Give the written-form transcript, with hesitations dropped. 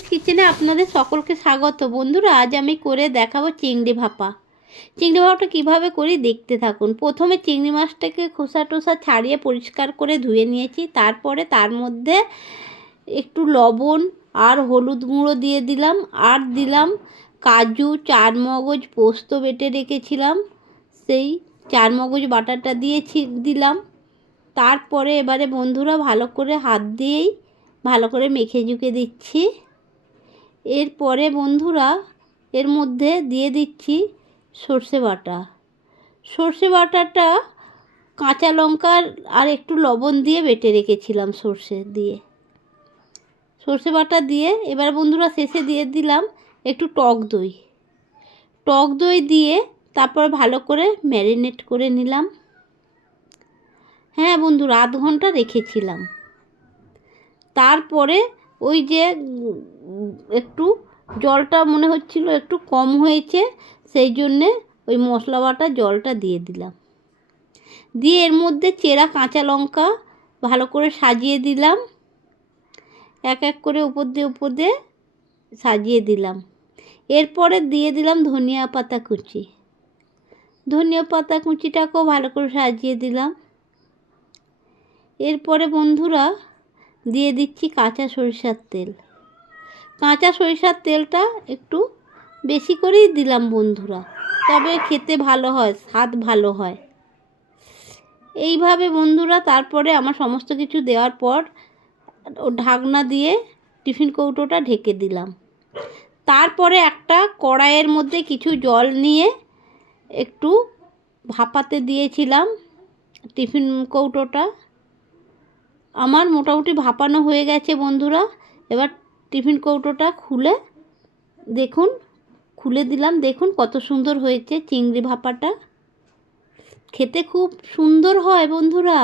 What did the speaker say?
সুস্মিতাস কিচেনে আপনাদের সকলকে স্বাগত। বন্ধুরা, আজ আমি করে দেখাবো চিংড়ি ভাপা। চিংড়ি ভাপাটা কীভাবে করি দেখতে থাকুন। প্রথমে চিংড়ি মাছটাকে খোসা টোসা ছাড়িয়ে পরিষ্কার করে ধুয়ে নিয়েছি। তারপরে তার মধ্যে একটু লবণ আর হলুদ গুঁড়ো দিয়ে দিলাম, আর দিলাম কাজু, চারমগজ, পোস্ত বেটে রেখেছিলাম, সেই চারমগজ বাটাটা দিলাম। তারপরে এবারে বন্ধুরা ভালো করে হাত দিয়েই ভালো করে মেখে ঝুঁকে দিচ্ছি। এরপরে বন্ধুরা এর মধ্যে দিয়ে দিচ্ছি সর্ষে বাটা। সর্ষে বাটাটা কাঁচা লঙ্কা আর একটু লবণ দিয়ে বেটে রেখেছিলাম সর্ষে বাটা দিয়ে এবার বন্ধুরা শেষে দিয়ে দিলাম একটু টক দই দিয়ে তারপর ভালো করে ম্যারিনেট করে নিলাম। হ্যাঁ বন্ধুরা, আধ ঘন্টা রেখেছিলাম। তারপরে ওই যে একটু জলটা মনে হচ্ছিল একটু কম হয়েছে, সেই জন্যে ওই মশলা বাটা জলটা দিয়ে দিলাম। দিয়ে এর মধ্যে চেরা কাঁচা লঙ্কা ভালো করে সাজিয়ে দিলাম, এক এক করে উপর দিয়ে সাজিয়ে দিলাম। এরপরে দিয়ে দিলাম ধনিয়া পাতা কুচিটাকেও ভালো করে সাজিয়ে দিলাম। এরপরে বন্ধুরা দিয়ে দিচ্ছি কাঁচা সরিষার তেলটা একটু বেশি করেই দিলাম বন্ধুরা, তবে খেতে ভালো হয়, স্বাদ ভালো হয়। এইভাবে বন্ধুরা তারপরে আমার সমস্ত কিছু দেওয়ার পর ঢাকনা দিয়ে টিফিন কৌটোটা ঢেকে দিলাম। তারপরে একটা কড়াইয়ের মধ্যে কিছু জল নিয়ে একটু ভাপাতে দিয়েছিলাম টিফিন কৌটোটা। আমার মোটামুটি ভাপানো হয়ে গেছে বন্ধুরা। এবার টিফিন কৌটোটা খুলে দিলাম। দেখুন কত সুন্দর হয়েছে চিংড়ি ভাপাটা, খেতে খুব সুন্দর হয় বন্ধুরা।